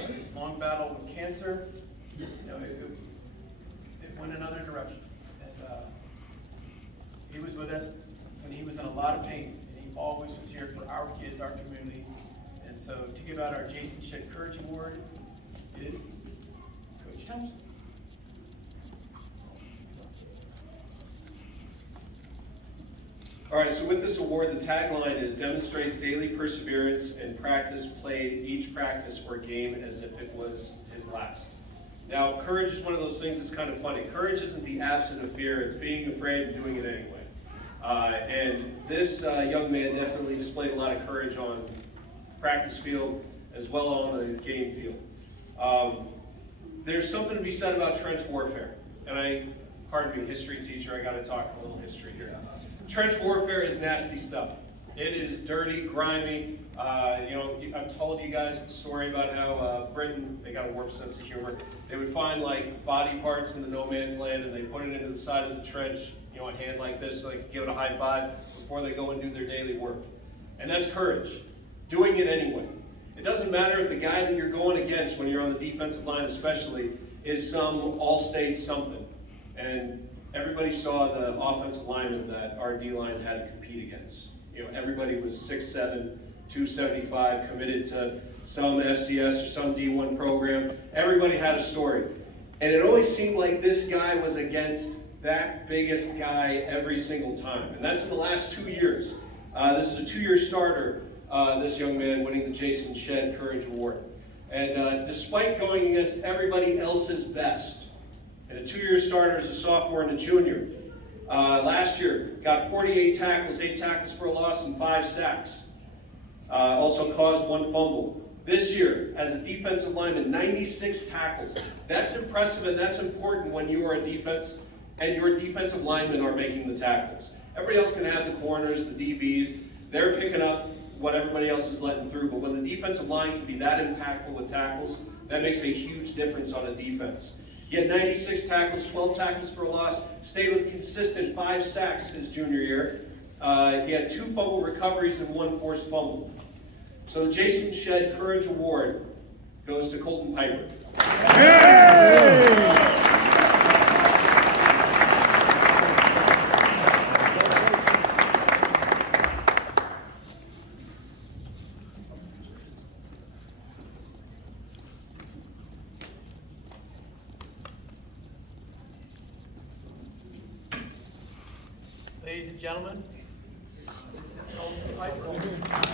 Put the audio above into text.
his long battle with cancer. You know, it went another direction. And he was with us when he was in a lot of pain. And he always was here for our kids, our community. And so to give out our Jason Shedd Courage Award is Coach Thompson. All right, so with this award, the tagline is demonstrates daily perseverance and practice played each practice or game as if it was his last. Now, courage is one of those things that's kind of funny. Courage isn't the absence of fear, it's being afraid and doing it anyway. And this young man definitely displayed a lot of courage on practice field as well on the game field. There's something to be said about trench warfare. And pardon me, history teacher, I got to talk a little history here. Trench warfare is nasty stuff. It is dirty, grimy. I've told you guys the story about how Britain, they got a warped sense of humor. They would find like body parts in the no man's land and they put it into the side of the trench, a hand like this so they could give it a high five before they go and do their daily work. And that's courage, doing it anyway. It doesn't matter if the guy that you're going against when you're on the defensive line especially is some all-state something. And everybody saw the offensive lineman that our D-line had to compete against. Everybody was 6'7", 275, committed to some FCS or some D1 program. Everybody had a story. And it always seemed like this guy was against that biggest guy every single time. And that's in the last 2 years. This is a 2-year starter, this young man winning the Jason Shedd Courage Award. And despite going against everybody else's best, and a 2-year starter as a sophomore and a junior, last year got 48 tackles, 8 tackles for a loss, and 5 sacks. Also caused 1 fumble. This year, as a defensive lineman, 96 tackles. That's impressive and that's important when you are a defense and your defensive linemen are making the tackles. Everybody else can have the corners, the DBs. They're picking up what everybody else is letting through. But when the defensive line can be that impactful with tackles, that makes a huge difference on a defense. He had 96 tackles, 12 tackles for a loss, stayed with a consistent 5 sacks his junior year. He had 2 fumble recoveries and 1 forced fumble. So the Jason Shedd Courage Award goes to Colton Piper. Hey! Ladies and gentlemen, this is Colton Piper.